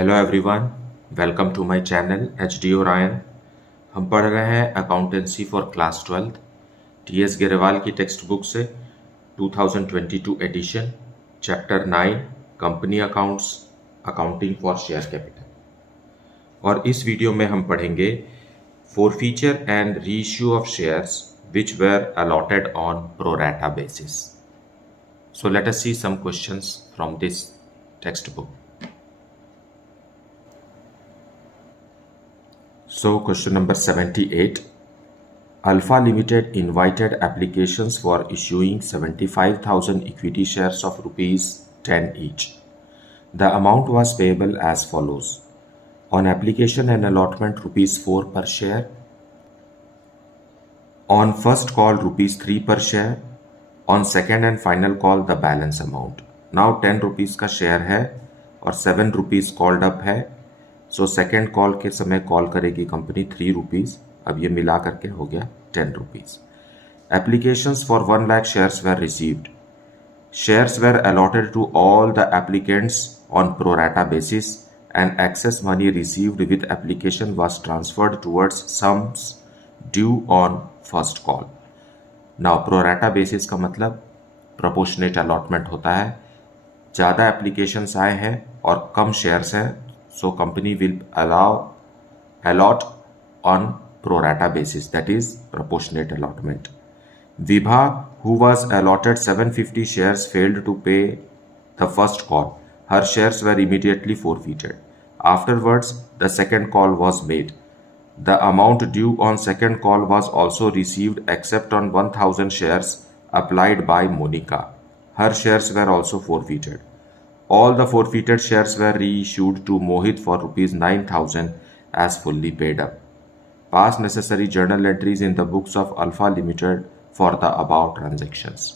Hello everyone, welcome to my channel HD Orion. हम पढ़ रहे हैं accountancy for class 12 TS Grewal की टेक्स्ट बुक से 2022 edition, chapter 9 company accounts, accounting for share capital. और इस वीडियो में हम पढ़ेंगे forfeiture and reissue of shares which were allotted on pro rata basis. So let us see some questions from this text book. So question number 78. Alpha Limited invited applications for issuing 75,000 equity shares of rupees 10 each. The amount was payable as follows. On application and allotment rupees 4 per share. On first call rupees 3 per share. On second and final call the balance amount. Now 10 rupees का share है और 7 rupees called up है। So second call के समय call करेगी company 3 rupees. अब ये मिला करके हो गया 10 rupees. Applications for 1 lakh shares were received. Shares were allotted to all the applicants on pro rata basis and excess money received with application was transferred towards sums due on first call. Now pro rata basis का मतलब proportionate allotment होता है। ज़्यादा applications आए हैं और कम shares हैं, so company will allot on pro rata basis, that is proportionate allotment. Vibha, who was allotted 750 shares, failed to pay the first call. Her shares were immediately forfeited. Afterwards the second call was made. The amount due on second call was also received except on 1000 shares applied by Monica. Her shares were also forfeited. All the forfeited shares were reissued to Mohit for rupees 9,000 as fully paid up. Pass necessary journal entries in the books of Alpha Limited for the above transactions.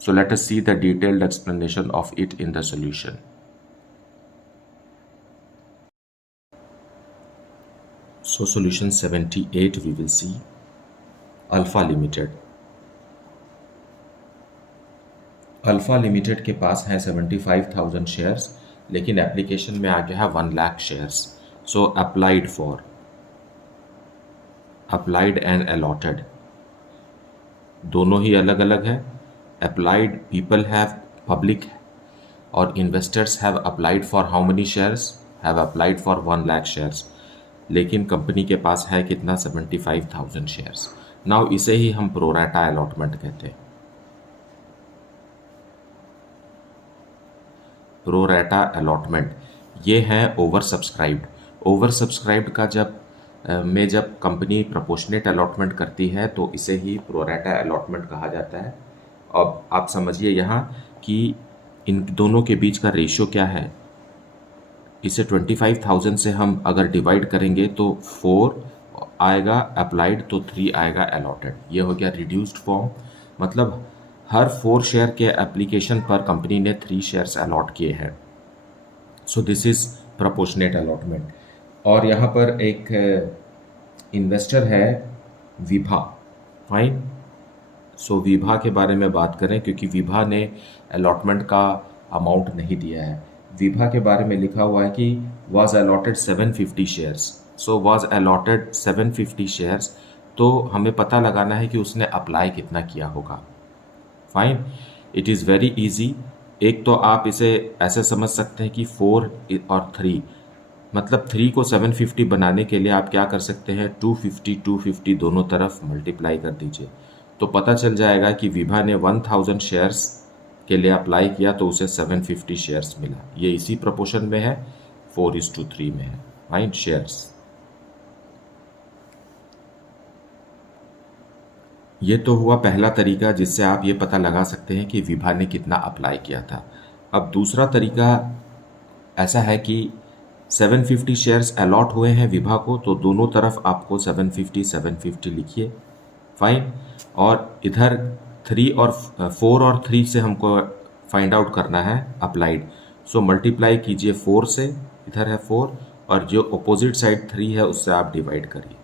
So let us see the detailed explanation of it in the solution. So solution 78 we will see. Alpha Limited. Alpha limited के पास है 75,000 shares, लेकिन application में आ गया है 1 lakh shares. So applied and allotted दोनों ही अलग अलग है। अप्लाइड पीपल हैव पब्लिक और investors have applied for how many shares, have applied for 1 lakh shares, लेकिन कंपनी के पास है कितना 75,000 शेयर्स। नाउ इसे ही हम प्रोराटा अलॉटमेंट कहते हैं। प्रो राटा अलॉटमेंट ये है ओवर सब्सक्राइब्ड। ओवर सब्सक्राइब्ड का जब कंपनी प्रोपोर्शनेट अलॉटमेंट करती है तो इसे ही प्रो राटा अलॉटमेंट कहा जाता है। अब आप समझिए यहाँ कि इन दोनों के बीच का रेशियो क्या है। इसे 25,000 से हम अगर डिवाइड करेंगे तो 4 आएगा अप्लाइड, तो 3 आएगा अलॉटेड। ये हो गया रिड्यूस्ड फॉर्म, मतलब हर 4 शेयर के एप्लीकेशन पर कंपनी ने 3 शेयर्स अलॉट किए हैं। So this is proportionate allotment. और यहाँ पर एक इन्वेस्टर है विभा। फाइन। सो विभा के बारे में बात करें, क्योंकि विभा ने अलॉटमेंट का अमाउंट नहीं दिया है। विभा के बारे में लिखा हुआ है कि was allotted 750 shares. So was allotted 750 shares, तो हमें पता लगाना है कि उसने अप्लाई कितना किया होगा। Fine, it is very easy. एक तो आप इसे ऐसे समझ सकते हैं कि 4 और 3, मतलब 3 को 750 बनाने के लिए आप क्या कर सकते हैं, 250 दोनों तरफ मल्टीप्लाई कर दीजिए, तो पता चल जाएगा कि विभा ने 1000 शेयर्स के लिए अप्लाई किया तो उसे 750 शेयर्स मिला। ये इसी प्रोपोर्शन में है, 4:3 में है। Fine, shares. ये तो हुआ पहला तरीका जिससे आप ये पता लगा सकते हैं कि विभा ने कितना अप्लाई किया था। अब दूसरा तरीका ऐसा है कि 750 शेयर्स अलॉट हुए हैं विभा को, तो दोनों तरफ आपको 750 लिखिए। फाइन। और इधर 4 और 3 से हमको फाइंड आउट करना है अप्लाइड। सो मल्टीप्लाई कीजिए 4 से, इधर है 4, और जो अपोजिट साइड 3 है उससे आप डिवाइड करिए,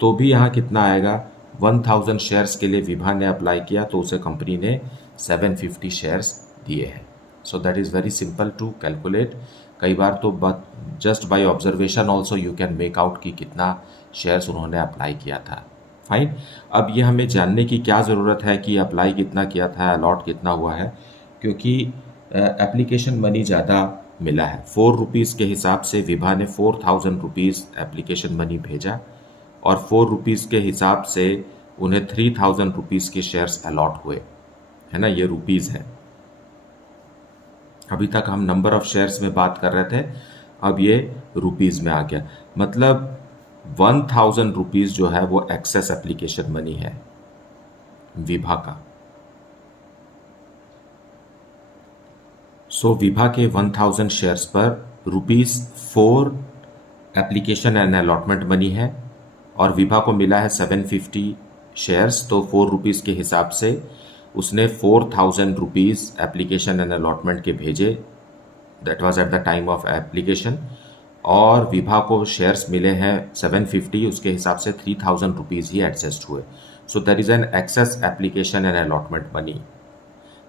तो भी यहाँ कितना आएगा। 1000 शेयर्स के लिए विभा ने अप्लाई किया तो उसे कंपनी ने 750 शेयर्स दिए हैं। So that is very simple to calculate कई बार तो just by observation also you can make out कि कितना शेयर्स उन्होंने अप्लाई किया था। फाइन। अब ये हमें जानने की क्या ज़रूरत है कि अप्लाई कितना किया था, अलॉट कितना हुआ है, क्योंकि एप्लीकेशन मनी ज़्यादा मिला है। 4 रुपीज़ के हिसाब से विभा ने 4000 रुपीज़ एप्लीकेशन मनी भेजा और 4 रुपीज़ के हिसाब से उन्हें 3000 रुपीज़ के शेयर्स अलॉट हुए, है ना, ये रुपीज़ है। अभी तक हम नंबर ऑफ शेयर्स में बात कर रहे थे, अब ये रुपीज़ में आ गया। मतलब 1000 रुपीज़ जो है वो एक्सेस एप्लीकेशन मनी है विभा का। सो विभा के 1000 शेयर्स पर ₹4 एप्लीकेशन एंड अलॉटमेंट मनी है और विभा को मिला है 750 शेयर्स, तो 4 रुपीज़ के हिसाब से उसने 4000 रुपीज़ एप्लीकेशन एंड अलॉटमेंट के भेजे, that was at the time of application, और विभा को शेयर्स मिले हैं 750, उसके हिसाब से 3000 रुपीज़ ही एडजस्ट हुए। So there is an excess application and allotment money.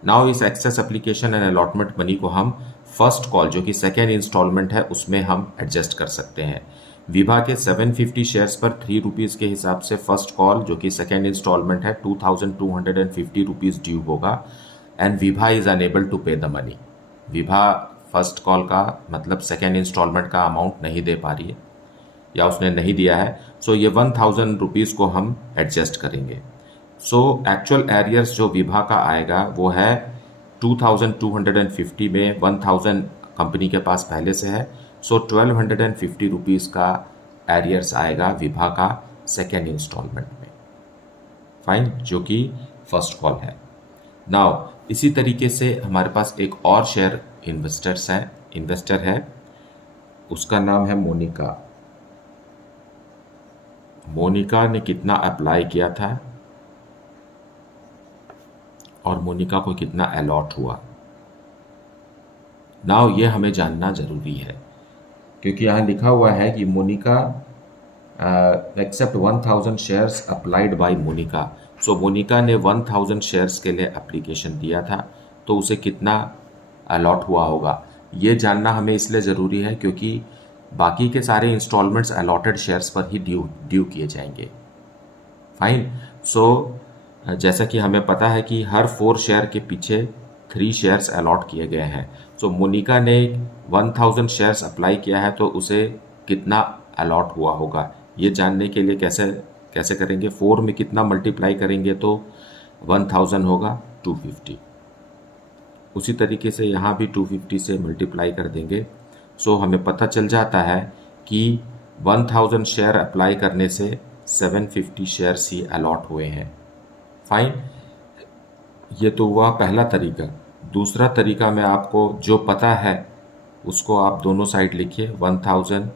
Now इस excess application and allotment money को हम फर्स्ट कॉल जो कि सेकेंड इंस्टॉलमेंट है उसमें हम एडजस्ट कर सकते हैं। विभा के 750 शेयर्स पर 3 रुपीज़ के हिसाब से फर्स्ट कॉल जो कि सेकेंड इंस्टॉलमेंट है 2250 रुपीज़ ड्यू होगा and Vibha is unable to pay the money. Vibha first call का मतलब सेकेंड इंस्टॉलमेंट का अमाउंट नहीं दे पा रही है या उसने नहीं दिया है, सो ये 1000 रुपीज़ को हम एडजस्ट करेंगे। सो एक्चुअल एरियर्स जो विभा का आएगा वो है 2250 में 1000 कंपनी के पास पहले से है, सो 1250 रुपीज़ का एरियर्स आएगा विभा का सेकेंड इंस्टॉलमेंट में। फाइन, जो कि फर्स्ट कॉल है। नाउ इसी तरीके से हमारे पास एक और शेयर इन्वेस्टर है, उसका नाम है मोनिका। मोनिका ने कितना अप्लाई किया था और मोनिका को कितना अलॉट हुआ, नाउ ये हमें जानना जरूरी है, क्योंकि यहाँ लिखा हुआ है कि Monika accept 1000 shares applied by Monika. So Monika ने 1000 शेयर्स के लिए एप्लीकेशन दिया था, तो उसे कितना अलॉट हुआ होगा ये जानना हमें इसलिए ज़रूरी है क्योंकि बाकी के सारे इंस्टॉलमेंट्स अलॉटेड शेयर्स पर ही ड्यू किए जाएंगे। फाइन। सो जैसा कि हमें पता है कि हर 4 शेयर के पीछे 3 शेयर्स अलॉट किए गए हैं। सो मोनिका ने 1000 शेयर्स अप्लाई किया है, तो उसे कितना अलॉट हुआ होगा ये जानने के लिए कैसे करेंगे। 4 में कितना मल्टीप्लाई करेंगे तो 1000 होगा 250। उसी तरीके से यहाँ भी 250 से मल्टीप्लाई कर देंगे। सो हमें पता चल जाता है कि 1000 शेयर अप्लाई करने से 750 शेयर्स ही अलॉट हुए हैं। फाइन, ये तो हुआ पहला तरीका। दूसरा तरीका में आपको जो पता है उसको आप दोनों साइड लिखिए, 1000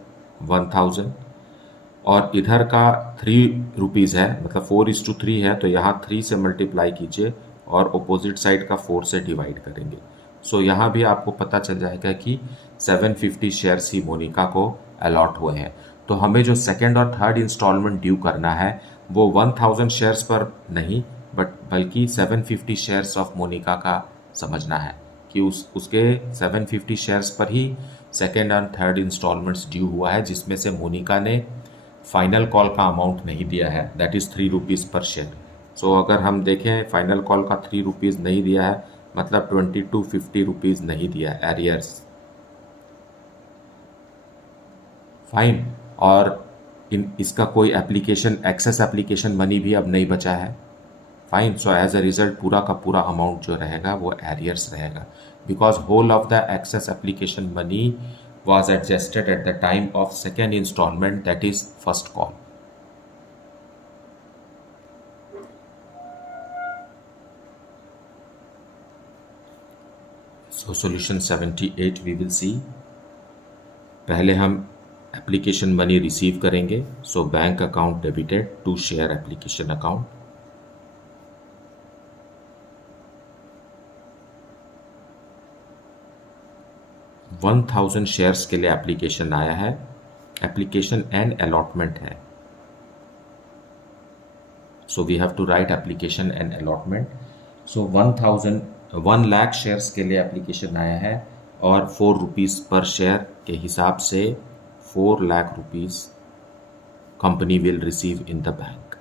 1000, और इधर का 3 रुपीज़ है, मतलब 4:3 है, तो यहाँ 3 से मल्टीप्लाई कीजिए और अपोजिट साइड का 4 से डिवाइड करेंगे। सो यहाँ भी आपको पता चल जाएगा कि 750 शेयर्स ही मोनिका को अलॉट हुए हैं। तो हमें जो सेकेंड और थर्ड इंस्टॉलमेंट ड्यू करना है वो 1000 शेयर्स पर नहीं बल्कि 750 शेयर्स ऑफ मोनिका का समझना है कि उसके 750 शेयर्स पर ही सेकेंड और थर्ड इंस्टॉलमेंट्स ड्यू हुआ है, जिसमें से मोनिका ने फाइनल कॉल का अमाउंट नहीं दिया है, दैट इज़ 3 रुपीज़ पर शेयर। सो अगर हम देखें फाइनल कॉल का 3 रुपीज़ नहीं दिया है, मतलब 2250 रुपीज़ नहीं दिया एरियर्स। फाइन, और इसका कोई एप्लीकेशन एक्सेस एप्लीकेशन मनी भी अब नहीं बचा है। Fine, so as a result पूरा का पूरा अमाउंट जो रहेगा वो एरियर्स रहेगा, because whole of the excess application money was adjusted at the time of second installment, that is first call. So solution 78 we will see. पहले हम application money receive करेंगे, so bank account debited to share application account. One 1000 shares के लिए application आया है, application and allotment है, so we have to write application and allotment. So 1 lakh shares के लिए एप्लीकेशन आया है और 4 रुपीज़ पर शेयर के हिसाब से 4 lakh rupees company will receive in the bank.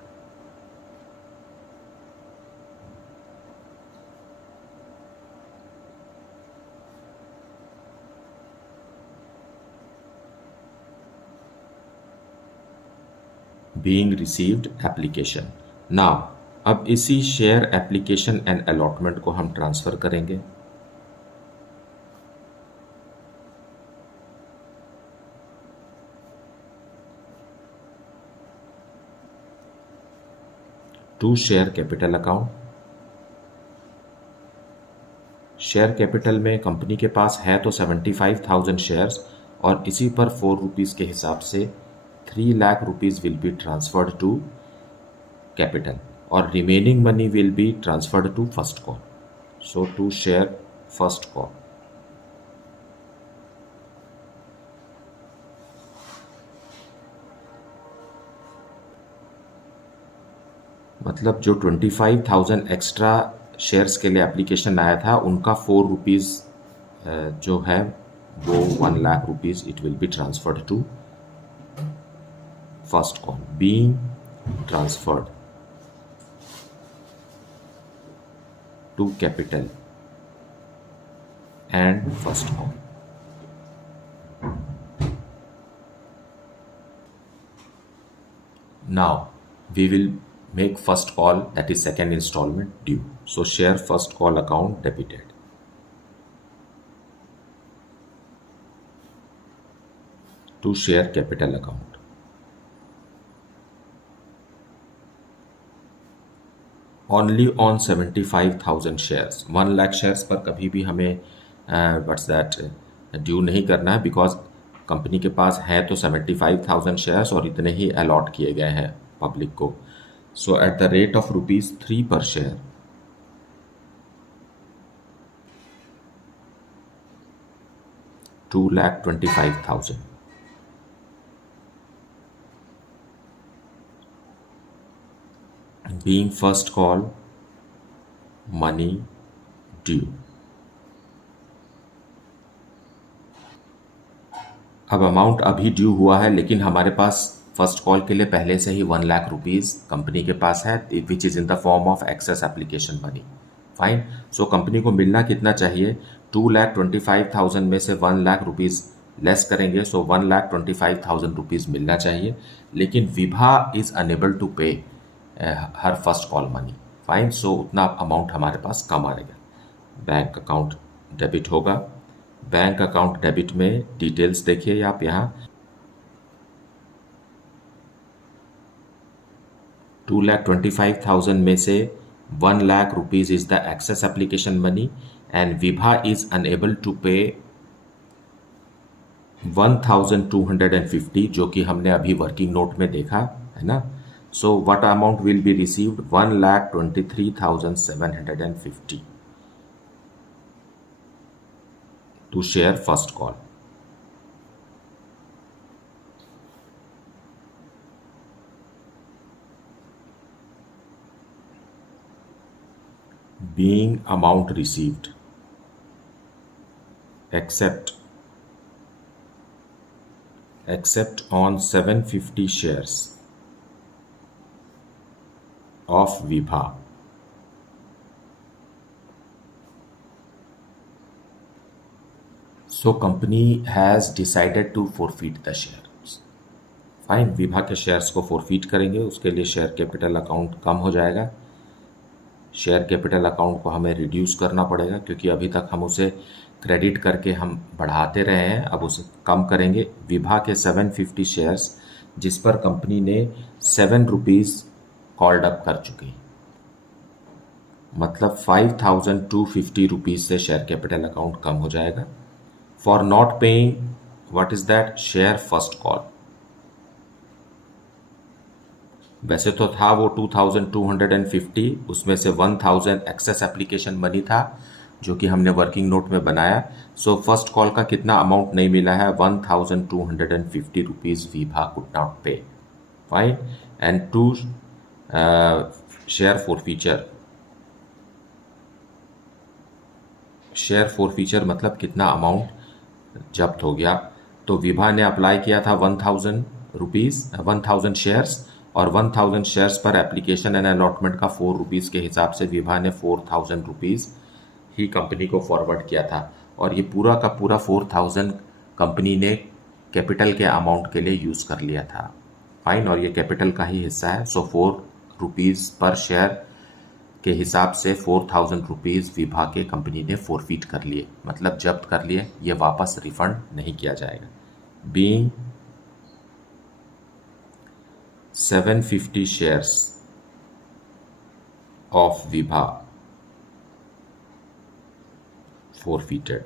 Being received application. Now अब इसी शेयर एप्लीकेशन एंड अलॉटमेंट को हम ट्रांसफ़र करेंगे. To share capital account. Share capital में कंपनी के पास है तो 75,000 शेयर्स और इसी पर 4 रुपीज़ के हिसाब से 3 lakh rupees will be transferred to capital और remaining money will be transferred to first call. So to share first call. मतलब जो 25,000 एक्स्ट्रा शेयर्स के लिए एप्लीकेशन आया था उनका 4 रुपीज़ जो है वो 1 lakh rupees it will be transferred to first call. Being transferred to capital and first call. Now we will make first call, that is second installment due. So share first call account debited. To share capital account. Only on 75,000 shares. 1 lakh shares पर कभी भी हमें what's that due नहीं करना है because company के पास है तो 75,000 शेयर्स और इतने ही अलॉट किए गए हैं पब्लिक को. सो एट द रेट ऑफ ₹3 पर share $2,25,000. Being first call, money due. अब अमाउंट अभी ड्यू हुआ है लेकिन हमारे पास फर्स्ट कॉल के लिए पहले से ही 1 लाख रुपीज़ कंपनी के पास है which is in the form of excess application money. Fine. So company को मिलना कितना चाहिए? 2,25,000 में से 1 लाख रुपीज़ लेस करेंगे सो 1,25,000 रुपीज़ मिलना चाहिए. लेकिन Vibha is unable to pay her first call money. Fine. So उतना अमाउंट हमारे पास कम आएगा. बैंक अकाउंट डेबिट होगा. बैंक अकाउंट डेबिट में डिटेल्स देखिए आप यहाँ 2,25,000 में से 1 lakh rupees is the excess application money and Vibha is unable to pay 1,250 जो कि हमने अभी वर्किंग नोट में देखा है ना. So what amount will be received? 1,23,750 to share first call. Being amount received except on 750 shares of Vibha so company has decided to forfeit the shares. Fine. Vibha के shares को फोरफीट करेंगे. उसके लिए share capital account कम हो जाएगा. Share capital account को हमें reduce करना पड़ेगा क्योंकि अभी तक हम उसे क्रेडिट करके हम बढ़ाते रहे हैं. अब उसे कम करेंगे. विभा के 750 शेयर्स जिस पर कंपनी ने 7 रुपीज़ कॉल्ड अप कर चुकी, मतलब 5,250 रुपीज़ से शेयर कैपिटल अकाउंट कम हो जाएगा. For not paying what is that? Share first call. वैसे तो था वो 2,250, उसमें से 1,000 एक्सेस एप्लीकेशन मनी था जो कि हमने वर्किंग नोट में बनाया. सो फर्स्ट कॉल का कितना अमाउंट नहीं मिला है? 1,250 rupees Vibha could not pay. Fine. And to share forfeiture share forfeiture मतलब कितना अमाउंट जब्त हो गया। तो विभा ने अप्लाई किया था 1000 रुपीज़ 1000 शेयर्स, और 1000 शेयर्स पर एप्लीकेशन एंड अलॉटमेंट का 4 रुपीज़ के हिसाब से विभा ने 4000 रुपीज़ ही कंपनी को फॉरवर्ड किया था, और ये पूरा का पूरा 4000 कंपनी ने कैपिटल के अमाउंट के लिए यूज़ कर लिया था। फाइन, और ये कैपिटल का ही हिस्सा है। सो 4 रुपीज़ पर शेयर के हिसाब से 4000 रुपीज़ विभा के कंपनी ने फोरफीट कर लिए, मतलब जब्त कर लिए, ये वापस रिफंड नहीं किया जाएगा। Being 750 shares of Vibha forfeited.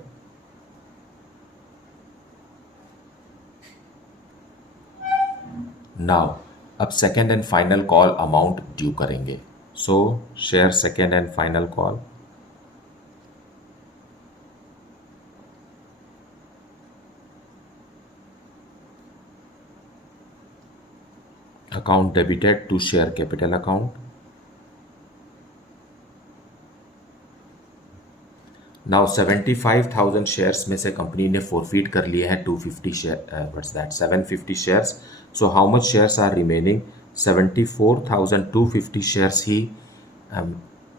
Now अब second and final call amount due करेंगे। So share second and final call. Account debited to share capital account. Now 75,000 shares में से कंपनी ने फोरफीट कर लिए हैं 250 share, what's that 750 shares. So how much shares are remaining? 74,250 shares ही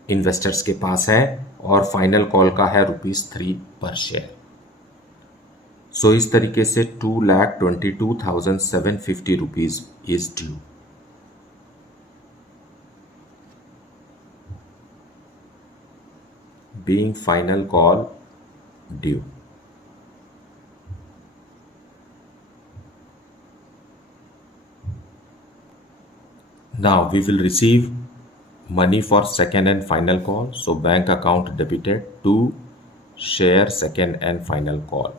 investors के पास है, और फाइनल कॉल का है ₹3 पर शेयर। सो इस तरीके से 2,22,750 rupees is due. Being final call due. Now we will receive money for second and final call. So bank account debited to share second and final call.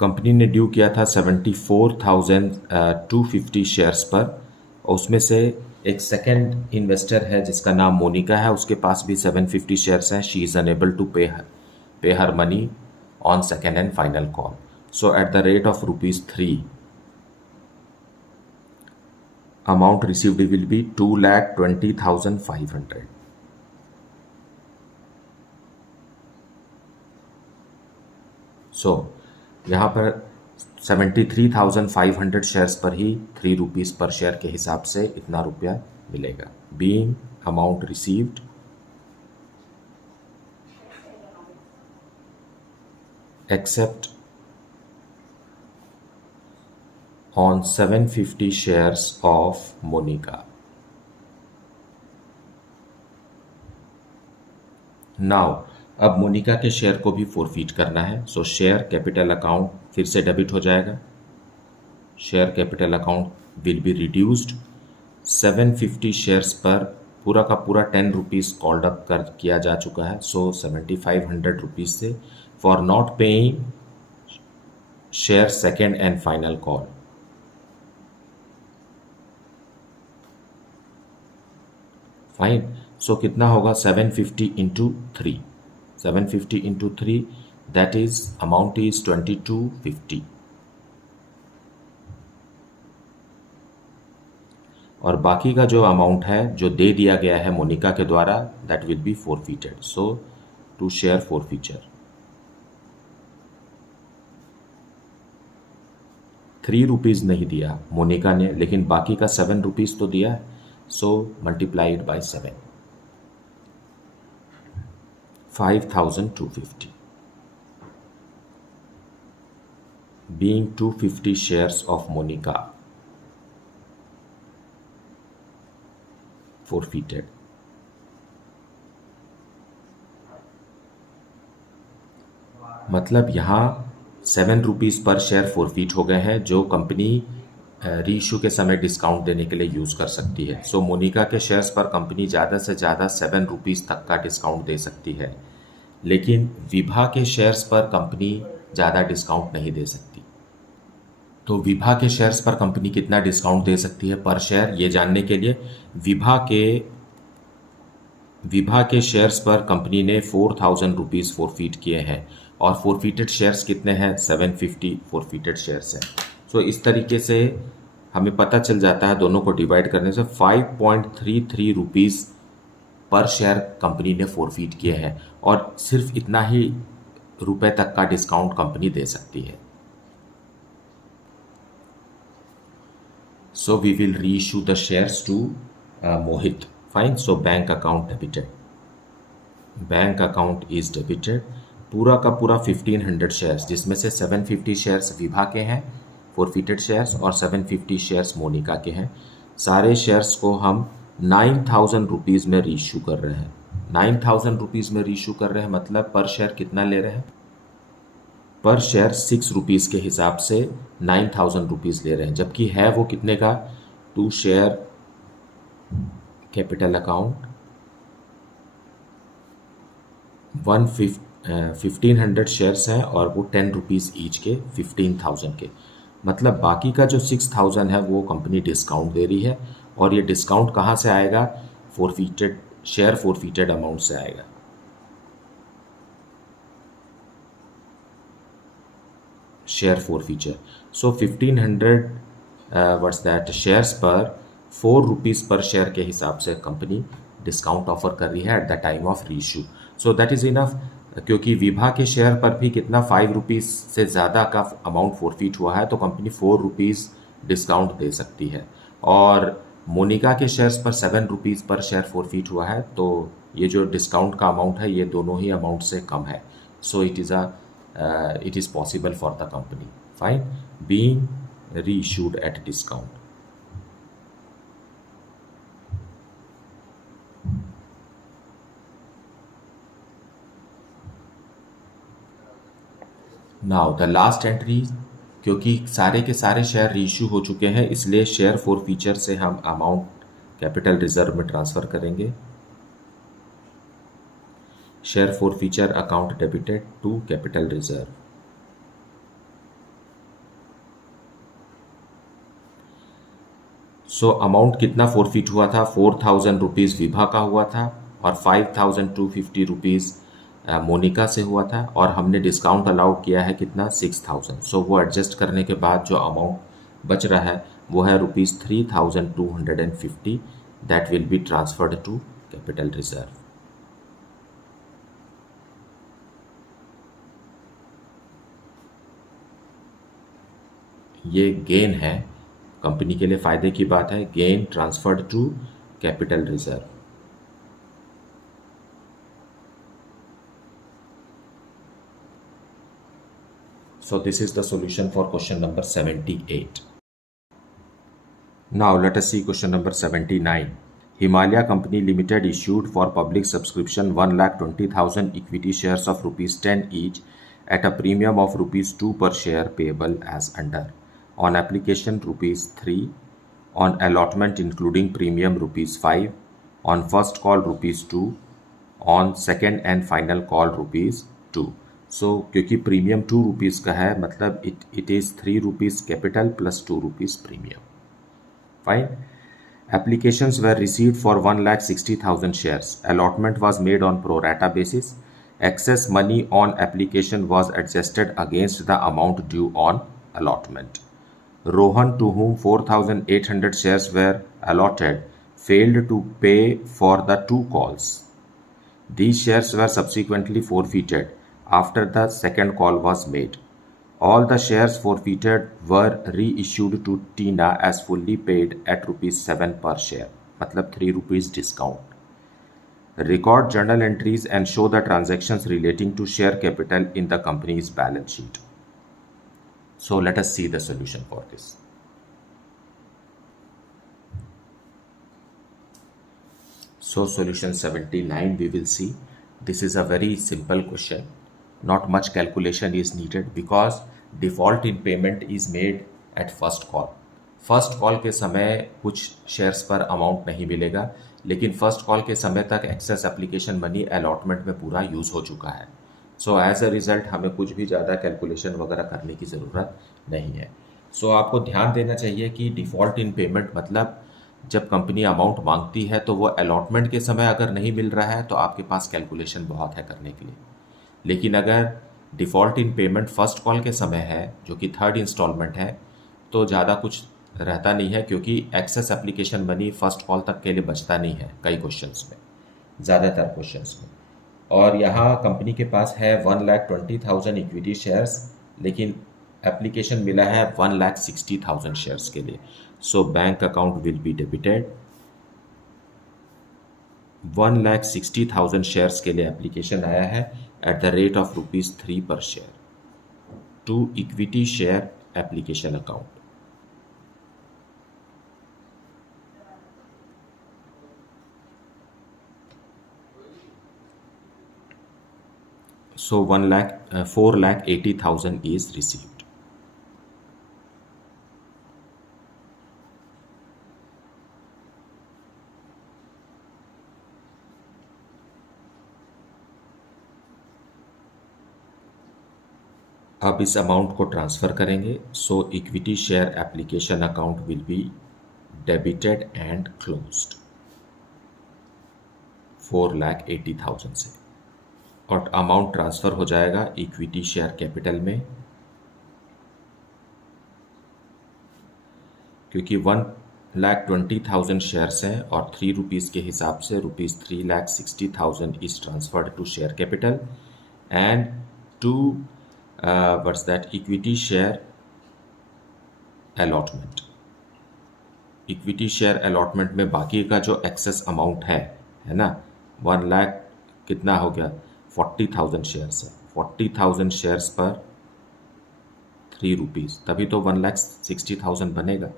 Company ने due किया था 74,250 shares पर, और उसमें से एक सेकेंड इन्वेस्टर है जिसका नाम मोनिका है, उसके पास भी 750 शेयर्स हैं। She is unable to pay her money on second and final call. So at the rate of ₹3 amount received will be 2,20,500। So यहाँ पर 73,500 शेयर्स पर ही ₹3 पर शेयर के हिसाब से इतना रुपया मिलेगा। Being amount received except on 750 shares of Monica. Now अब मोनिका के शेयर को भी फोरफीट करना है। सो शेयर कैपिटल अकाउंट फिर से डेबिट हो जाएगा। Share capital account will be reduced. 750 shares पर पूरा का पूरा 10 रुपीज़ कॉल्ड अप कर किया जा चुका है। सो 7500 रुपीज़ से for not paying share second and final call. Fine. So कितना होगा? 750 into 3, 750 into 3, that is amount is 2250, और बाकी का जो अमाउंट है जो दे दिया गया है मोनिका के द्वारा, that will be forfeited. So to share forfeiture 3 rupees नहीं दिया मोनिका ने, लेकिन बाकी का 7 रुपीज़ तो दिया है। सो multiplied by 7, 5,250। Being 250 shares of Monica forfeited. मतलब यहाँ 7 रुपीज़ पर शेयर फोरफीट हो गए हैं, जो कंपनी रीइशू के समय डिस्काउंट देने के लिए यूज़ कर सकती है। सो मोनिका के शेयर्स पर कंपनी ज़्यादा से ज़्यादा 7 रुपीज़ तक का डिस्काउंट दे सकती है, लेकिन विभा के शेयर्स पर कंपनी ज़्यादा डिस्काउंट नहीं दे सकती। तो विभा के शेयर्स पर कंपनी कितना डिस्काउंट दे सकती है पर शेयर, ये जानने के लिए विभा के शेयर्स पर कंपनी ने 4,000 रुपीज़ फोरफीट किए हैं, और फोरफीटेड शेयर्स कितने हैं? 750 फोरफीटेड शेयर्स हैं। सो इस तरीके से हमें पता चल जाता है दोनों को डिवाइड करने से 5.33 रुपीज़ पर शेयर कंपनी ने फोरफीट किए हैं, और सिर्फ इतना ही रुपए तक का डिस्काउंट कंपनी दे सकती है। So we will reissue the shares to Mohit. Fine. So bank account debited. Bank account is debited. पूरा का पूरा 1500 शेयर्स, जिसमें से 750 शेयर्स विभा के हैं फोरफिटेड शेयर्स, और 750 शेयर्स मोनिका के हैं। सारे शेयर्स को हम 9000 रुपीज़ में रीइशू कर रहे हैं। 9000 रुपीज़ में रीइशू कर रहे हैं मतलब पर शेयर कितना ले रहे हैं? पर शेयर 6 रुपीज़ के हिसाब से 9000 रुपीज़ ले रहे हैं, जबकि है वो कितने का? To share capital account 1500 shares हैं, और वो 10 रुपीज़ ईच के 15,000 के। मतलब बाकी का जो 6000 है वो कंपनी डिस्काउंट दे रही है, और ये डिस्काउंट कहाँ से आएगा? फोरफिटेड शेयर, फोरफिटेड अमाउंट से आएगा। Share forfeiture. So 1500 what's that shares पर 4 रुपीज़ पर शेयर के हिसाब से कंपनी डिस्काउंट ऑफर कर रही है at the time of reissue. So that is enough, क्योंकि विभा के शेयर पर भी कितना 5 रुपीज़ से ज़्यादा का अमाउंट फोरफीट हुआ है, तो कंपनी 4 रुपीज़ डिस्काउंट दे सकती है। और मोनिका के शेयर्स पर 7 रुपीज़ पर शेयर फोरफीट हुआ है, तो ये जो डिस्काउंट का अमाउंट है ये दोनों ही अमाउंट से कम है। सो it is possible for the company, fine, being reissued at discount. Now the last entry, क्योंकि सारे के सारे शेयर रीइशू हो चुके हैं, इसलिए शेयर फोरफीचर से हम अमाउंट कैपिटल रिजर्व में ट्रांसफर करेंगे। Share forfeiture account debited to capital reserve. So amount कितना फोरफीट हुआ था? 4000 रुपीज़ विभा का हुआ था, और 5250 रुपीज़ मोनिका से हुआ था, और हमने डिस्काउंट अलाउड किया है कितना? 6000। सो वो एडजस्ट करने के बाद जो अमाउंट बच रहा है वो है ₹3250, that will be transferred to capital reserve. ये गेन है, कंपनी के लिए फ़ायदे की बात है। Gain transferred to capital reserve. So this is the solution for question number 78. Now let us see question number 79. Himalaya Company Limited issued for public subscription 1,20,000 equity shares of ₹10 each at a premium of ₹2 per share payable as under. On application ₹3, on allotment including premium ₹5, on first call ₹2, on second and final call ₹2. So क्योंकि premium 2 rupees का है, मतलब it is 3 rupees capital plus 2 rupees premium. Fine. Applications were received for 1,60,000 shares. Allotment was made on pro rata basis. Excess money on application was adjusted against the amount due on allotment. Rohan, to whom 4,800 shares were allotted, failed to pay for the 2 calls. These shares were subsequently forfeited after the second call was made. All the shares forfeited were reissued to Tina as fully paid at ₹7 per share, मतलब 3 rupees discount. Record journal entries and show the transactions relating to share capital in the company's balance sheet. So let us see the solution for this. So solution 79 we will see. This is a very simple question. Not much calculation is needed because default in payment is made at first call. First call के समय कुछ shares पर amount नहीं मिलेगा, लेकिन first call के समय तक एक्सेस एप्लीकेशन मनी अलॉटमेंट में पूरा यूज़ हो चुका है। सो एज अ रिज़ल्ट हमें कुछ भी ज़्यादा कैलकुलेशन वगैरह करने की ज़रूरत नहीं है। सो आपको ध्यान देना चाहिए कि डिफ़ॉल्ट इन पेमेंट मतलब जब कंपनी अमाउंट मांगती है तो वो अलॉटमेंट के समय अगर नहीं मिल रहा है तो आपके पास कैलकुलेशन बहुत है करने के लिए। लेकिन अगर डिफ़ॉल्ट इन पेमेंट फर्स्ट कॉल के समय है जो कि थर्ड इंस्टॉलमेंट है तो ज़्यादा कुछ रहता नहीं है, क्योंकि excess application money first call तक के लिए बचता नहीं है कई क्वेश्चंस में, ज़्यादातर क्वेश्चंस में। और यहाँ कंपनी के पास है 1,20,000 इक्विटी शेयर्स, लेकिन एप्लीकेशन मिला है 1,60,000 शेयर्स के लिए। सो bank account will be debited. 1,60,000 shares के लिए एप्लीकेशन आया है एट द रेट ऑफ ₹3 पर share to equity share application account. So 4,80,000 is received. अब इस अमाउंट को ट्रांसफ़र करेंगे। So equity share application account will be debited and closed 4,80,000 से, और अमाउंट ट्रांसफ़र हो जाएगा इक्विटी शेयर कैपिटल में, क्योंकि 1,20,000 शेयर्स हैं और ₹3 के हिसाब से ₹3,60,000 is transferred to share capital and to what's that equity share allotment. Equity share allotment में बाकी का जो एक्सेस अमाउंट है ना, 1 लाख कितना हो गया, 40,000 शेयर्स है। 40,000 शेयर्स पर ₹3, तभी तो 1,60,000 बनेगा।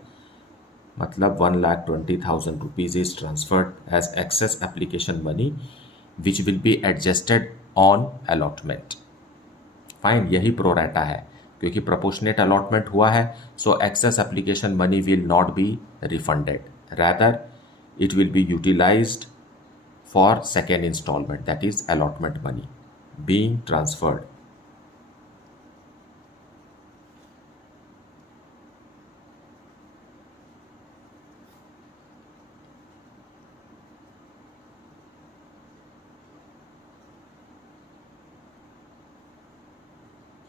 मतलब 1,20,000 rupees is transferred as excess application money which will be adjusted on allotment. Fine, यही प्रोरेटा है, क्योंकि प्रोपोर्शनेट अलॉटमेंट हुआ है, so excess application money will not be refunded, rather it will be utilized for second installment, that is allotment money being transferred.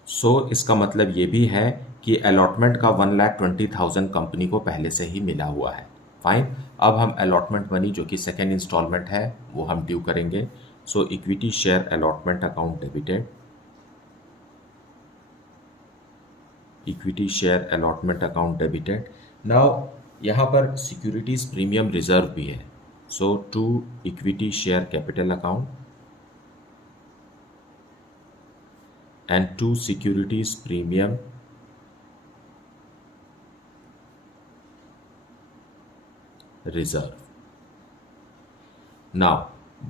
सो इसका मतलब ये भी है कि अलॉटमेंट का 1,20,000 कंपनी को पहले से ही मिला हुआ है। फाइन, अब हम अलॉटमेंट मनी जो कि सेकेंड इंस्टॉलमेंट है वो हम ड्यू करेंगे। So equity share allotment account debited, equity share allotment account debited. Now यहाँ पर सिक्योरिटीज प्रीमियम रिजर्व भी है, so to equity share capital account and to securities premium reserve. Now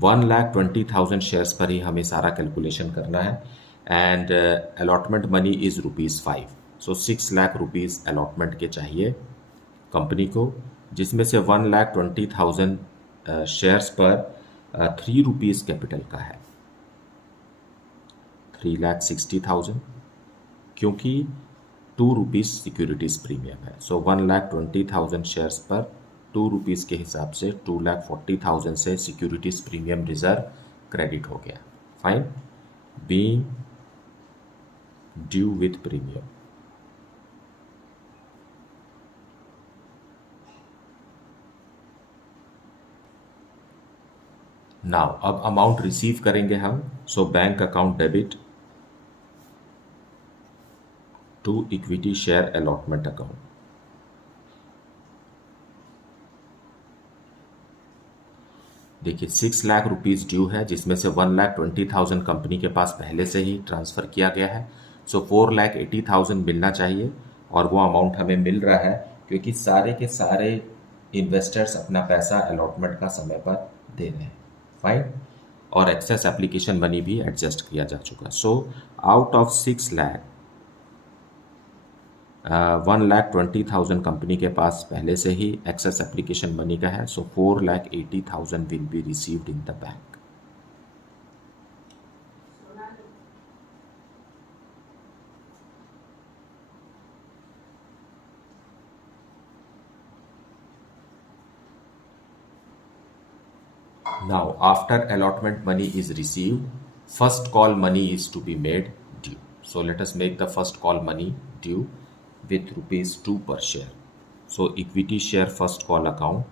1,20,000 shares पर ही हमें सारा कैलकुलेशन करना है and allotment money is ₹5, so 6 lakh rupees allotment के चाहिए कंपनी को, जिसमें से 1,20,000 शेयर्स पर ₹3 कैपिटल का है, 3,60,000, क्योंकि ₹2 सिक्योरिटीज प्रीमियम है। सो 1,20,000 शेयर्स पर ₹2 के हिसाब से 2,40,000 से सिक्योरिटीज प्रीमियम रिजर्व क्रेडिट हो गया। Fine, being due with premium. Now अब अमाउंट रिसीव करेंगे हम। So bank account debit to equity share allotment account. देखिए 6 लाख रुपीज़ ड्यू है, जिसमें से 1,20,000 कंपनी के पास पहले से ही ट्रांसफ़र किया गया है। सो 4,80,000 मिलना चाहिए, और वो अमाउंट हमें मिल रहा है क्योंकि सारे के सारे इन्वेस्टर्स अपना पैसा अलॉटमेंट का समय पर दे रहे हैं। फाइन, और एक्सेस एप्लीकेशन मनी भी एडजस्ट किया जा चुका। So out of 6 lakh 1,20,000 company के पास पहले से ही एक्सेस एप्लीकेशन मनी का है, सो 4,80,000 will be received in the bank. Now, after allotment money is received, first call money is to be made due. So let us make the first call money due with ₹2 per share. So equity share first call account,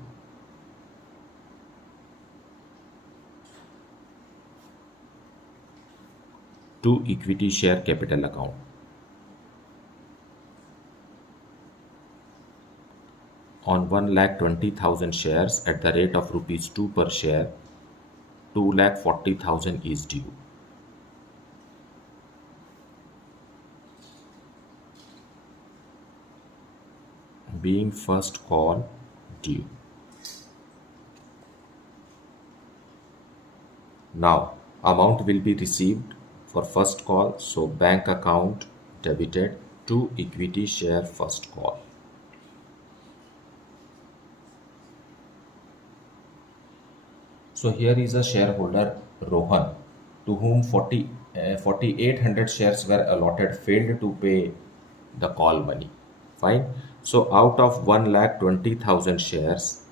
to equity share capital account. On 1,20,000 shares at the rate of rupees 2 per share, 2,40,000 is due. Being first call due. Now amount will be received for first call, so bank account debited to equity share first call. So here is a shareholder Rohan, to whom 4,800 shares were allotted, failed to pay the call money. Fine. So out of 1,20,000 shares,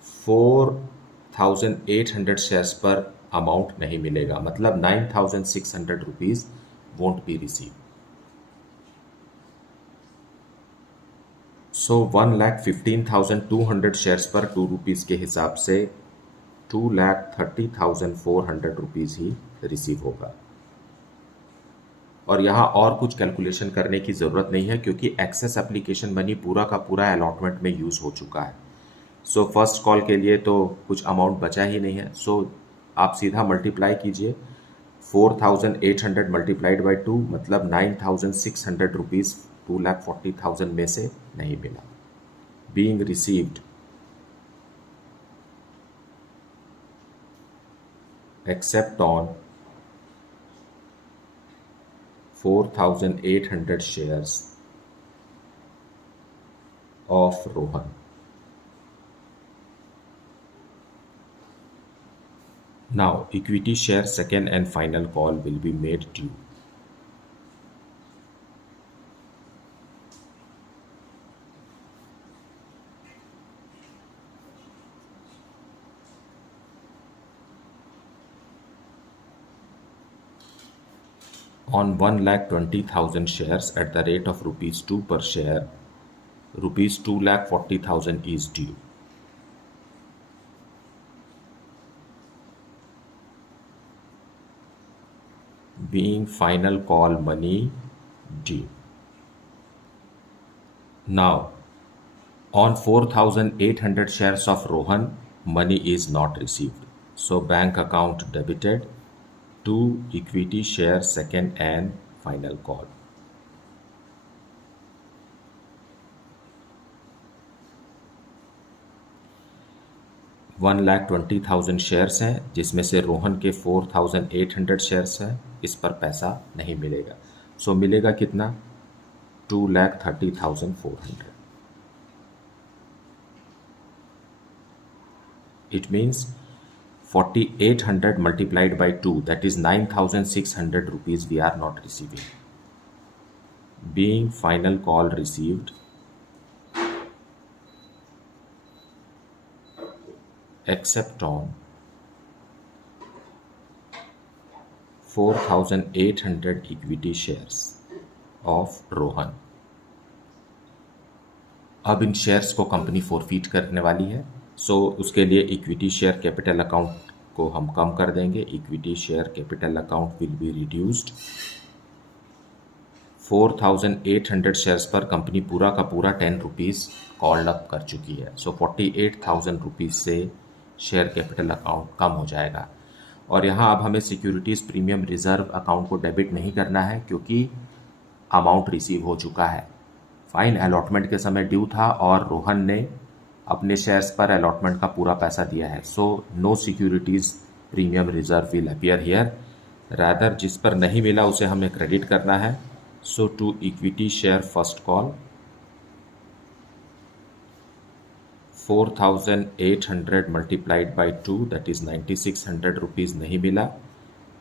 4,800 shares पर amount नहीं मिलेगा, मतलब 9,600 rupees won't be receive. So 1,15,200 shares पर 2 rupees के हिसाब से 2,30,400 rupees ही receive होगा. और यहाँ और कुछ कैलकुलेशन करने की ज़रूरत नहीं है, क्योंकि एक्सेस एप्लीकेशन मनी पूरा का पूरा अलॉटमेंट में यूज़ हो चुका है. सो फर्स्ट कॉल के लिए तो कुछ अमाउंट बचा ही नहीं है. सो आप सीधा मल्टीप्लाई कीजिए, 4,800 मल्टीप्लाइड बाई 2 मतलब 9,600 रुपीज़ 2,40,000 में से नहीं मिला. Being received except on 4,800 shares of Rohan. Now equity share second and final call will be made due. On 1,20,000 shares at the rate of rupees 2 per share, rupees 2,40,000 is due. Being final call money due. Now on 4,800 shares of Rohan, money is not received, so bank account debited to equity share second and final call. One lakh 20,000 shares हैं, जिसमें से रोहन के 4,800 shares हैं. इस पर पैसा नहीं मिलेगा. सो मिलेगा कितना? 2,30,400. It means 4,800 multiplied by 2, that is 9,600 rupees we are not receiving. Being final call received, except on 4,800 equity shares of Rohan. अब इन शेयर्स को कंपनी फोरफीट करने वाली है. सो उसके लिए इक्विटी शेयर कैपिटल अकाउंट को हम कम कर देंगे. Equity share capital account will be reduced. 4,800 shares पर कंपनी पूरा का पूरा 10 रुपीज़ कॉल्ड अप कर चुकी है. सो 48,000 रुपीज़ से शेयर कैपिटल अकाउंट कम हो जाएगा. और यहाँ अब हमें सिक्योरिटीज़ प्रीमियम रिजर्व अकाउंट को डेबिट नहीं करना है, क्योंकि अमाउंट रिसीव हो चुका है. फाइन, अलॉटमेंट के समय ड्यू था और रोहन ने अपने शेयर्स पर अलॉटमेंट का पूरा पैसा दिया है. So no securities premium reserve will appear here. Rather जिस पर नहीं मिला उसे हमें क्रेडिट करना है. So to equity share first call 4,800 multiplied by 2, that is 9,600 rupees नहीं मिला.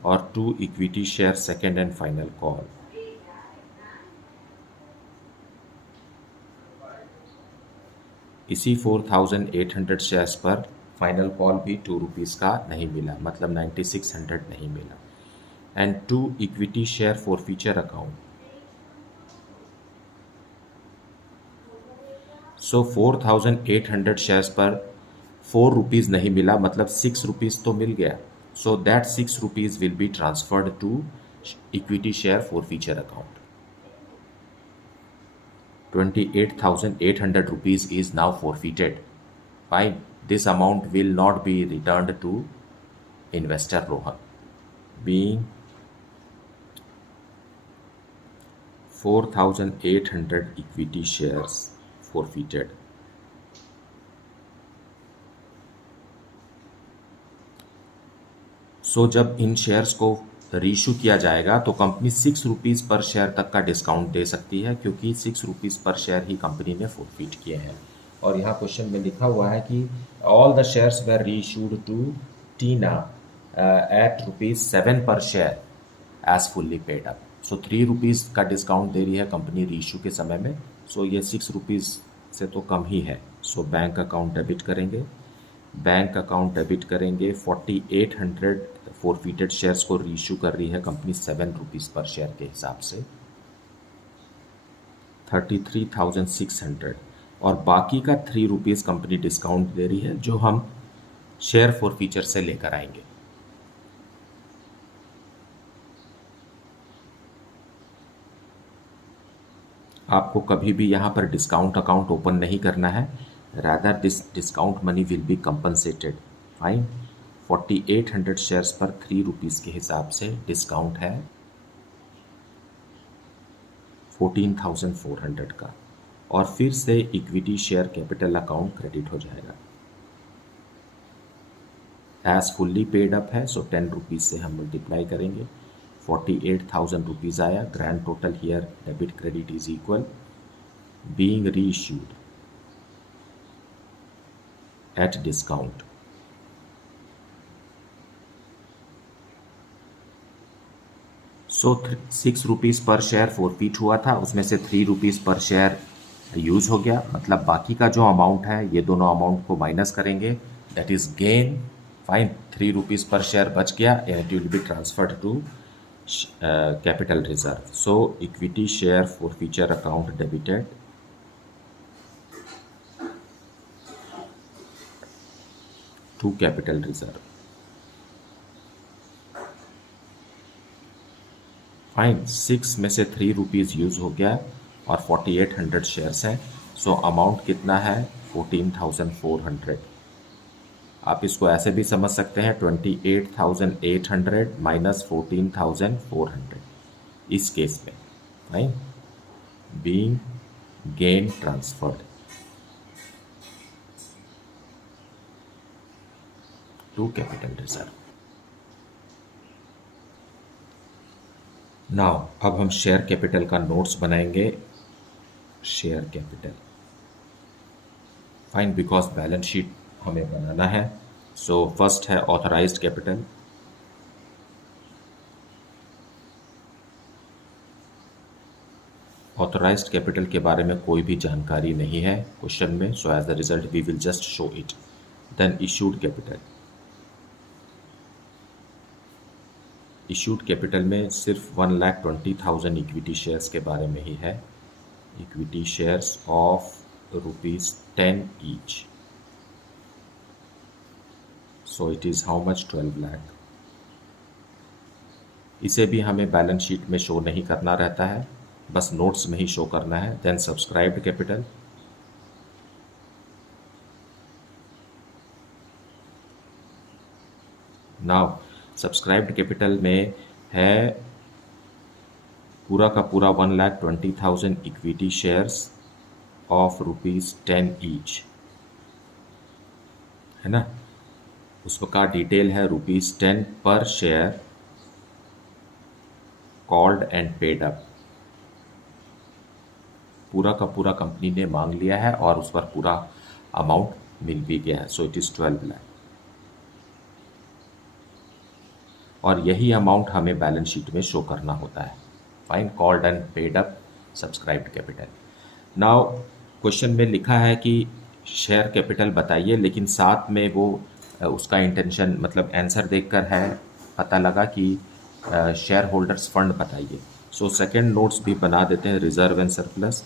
और to equity share second and final call इसी 4,800 शेयर्स पर फाइनल कॉल भी 2 रुपीज़ का नहीं मिला, मतलब 9,600 नहीं मिला. And to equity share forfeiture account. So 4,800 shares पर 4 रुपीज़ नहीं मिला, मतलब 6 रुपीज़ तो मिल गया. So that 6 rupees will be transferred to equity share forfeiture account. 28,800 rupees is now forfeited. Fine. This amount will not be returned to investor Rohan. Being 4,800 equity shares forfeited. सो जब इन shares को reissue किया जाएगा तो company 6 rupees पर share तक का discount दे सकती है, क्योंकि 6 रुपीज़ पर शेयर ही कंपनी ने फॉरफिट किए हैं. और यहाँ क्वेश्चन में लिखा हुआ है कि all the shares were reissued to Tina at ₹7 per share as fully paid up. So 3 rupees का डिस्काउंट दे रही है कंपनी रीइशू के समय में. सो ये 6 रुपीज़ से तो कम ही है. सो बैंक अकाउंट डेबिट करेंगे. बैंक अकाउंट डेबिट करेंगे. 4,800 फॉरफिटेड शेयर्स को रीइशू कर रही है कंपनी 7 रुपीज़ पर शेयर के हिसाब से. 33,600 और बाकी का 3 रुपीज़ कंपनी डिस्काउंट दे रही है, जो हम शेयर फॉरफीचर से लेकर आएंगे. आपको कभी भी यहाँ पर डिस्काउंट अकाउंट ओपन नहीं करना है. Rather this discount money will B compensated. Fine. 4,800 shares पर 3 रुपीज़ के हिसाब से डिस्काउंट है 14,400 का, और फिर से equity share capital account credit हो जाएगा. एज फुल्ली पेड अप है, सो 10 रुपीज़ से हम मल्टीप्लाई करेंगे. 48,000 रुपीज़ आया. Grand total here debit credit is equal being reissued at discount. So 6 rupees पर शेयर फॉरफिट हुआ था, उसमें से 3 रुपीज़ पर शेयर यूज़ हो गया. मतलब बाकी का जो अमाउंट है, ये दोनों अमाउंट को माइनस करेंगे, that is gain. Fine. 3 rupees पर शेयर बच गया and it will be transferred to capital reserve. So equity share forfeiture account debited to capital reserve. Fine. 6 में से 3 रुपीज़ यूज़ हो गया और 4,800 शेयर्स हैं. सो अमाउंट कितना है? 14,400. आप इसको ऐसे भी समझ सकते हैं, 28,800 माइनस 14,400 इस केस में. Fine. Being gain transferred to capital reserve. Now अब हम शेयर कैपिटल का नोट्स बनाएंगे. Share capital. Fine. Because balance sheet हमें बनाना है. सो फर्स्ट है ऑथराइज्ड कैपिटल. ऑथराइज्ड कैपिटल के बारे में कोई भी जानकारी नहीं है क्वेश्चन में, so as the result we will just show it. Then issued capital. Issued capital में सिर्फ 1,20,000 इक्विटी शेयर्स के बारे में ही है. Equity shares of ₹10 each. So it is how much? 12 lakh. इसे भी हमें बैलेंस शीट में शो नहीं करना रहता है, बस नोट्स में ही शो करना है. Then subscribed capital. Now subscribed capital में है पूरा का पूरा 1,20,000 इक्विटी शेयर्स ऑफ ₹10 ईच, है ना. उसका डिटेल है ₹10 पर share called and paid up. पूरा का पूरा कंपनी ने मांग लिया है और उस पर पूरा अमाउंट मिल भी गया है. So it is 12 lakh. और यही अमाउंट हमें बैलेंस शीट में शो करना होता है. Fine. Called and paid up subscribed capital. Now question में लिखा है कि शेयर कैपिटल बताइए, लेकिन साथ में वो उसका इंटेंशन मतलब आंसर देखकर है पता लगा कि शेयर होल्डर्स फंड बताइए. सो सेकंड नोट्स भी बना देते हैं. Reserve and surplus.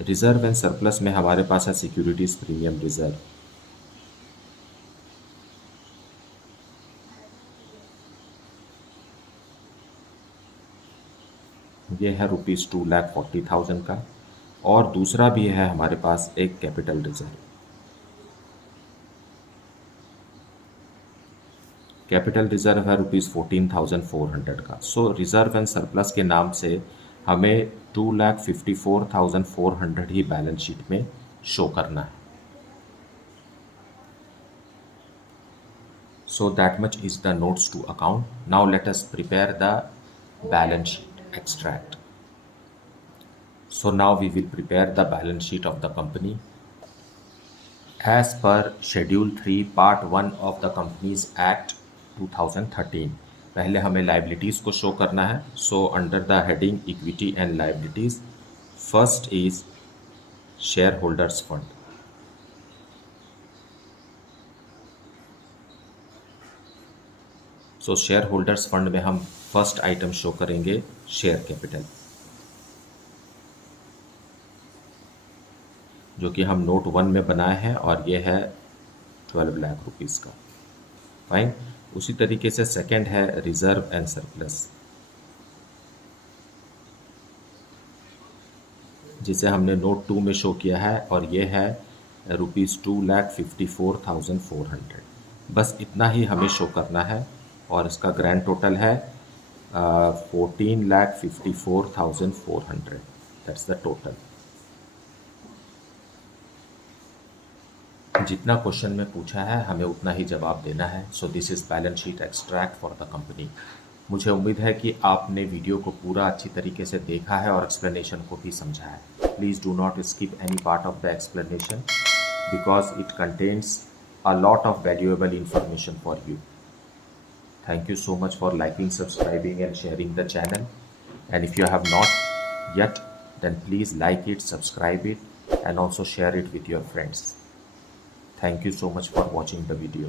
Reserve and surplus में हमारे पास है सिक्योरिटीज प्रीमियम रिजर्व, ये है ₹2,40,000 का, और दूसरा भी है हमारे पास एक कैपिटल रिजर्व। कैपिटल रिजर्व है ₹14,400 का। सो रिजर्व एंड सरप्लस के नाम से हमें 2,54,400 ही बैलेंस शीट में शो करना है। So that much is the notes to account. Now let us prepare the balance sheet extract. So now we will prepare the balance sheet of the company. As per Schedule 3 Part 1 of the Companies Act 2013, पहले हमें liabilities को show करना है. So under the heading Equity and Liabilities, first is Shareholders Fund. So share holders fund में हम first item show करेंगे share capital, जो कि हम नोट 1 में बनाए हैं, और ये है 12 लाख रुपीस का। फाइन। उसी तरीके से सेकंड है रिजर्व एंड सरप्लस, जिसे हमने नोट 2 में शो किया है, और ये है ₹2,54,400। बस इतना ही हमें शो करना है, और इसका ग्रैंड टोटल है 14,54,400। That's the total. जितना क्वेश्चन में पूछा है हमें उतना ही जवाब देना है। So this is balance sheet extract for the company. मुझे उम्मीद है कि आपने वीडियो को पूरा अच्छी तरीके से देखा है और एक्सप्लेनेशन को भी समझा है। Please do not skip any part of the explanation because it contains a lot of valuable information for you. Thank you so much for liking, subscribing and sharing the channel. And if you have not yet, then please like it, subscribe it and also share it with your friends. Thank you so much for watching the video.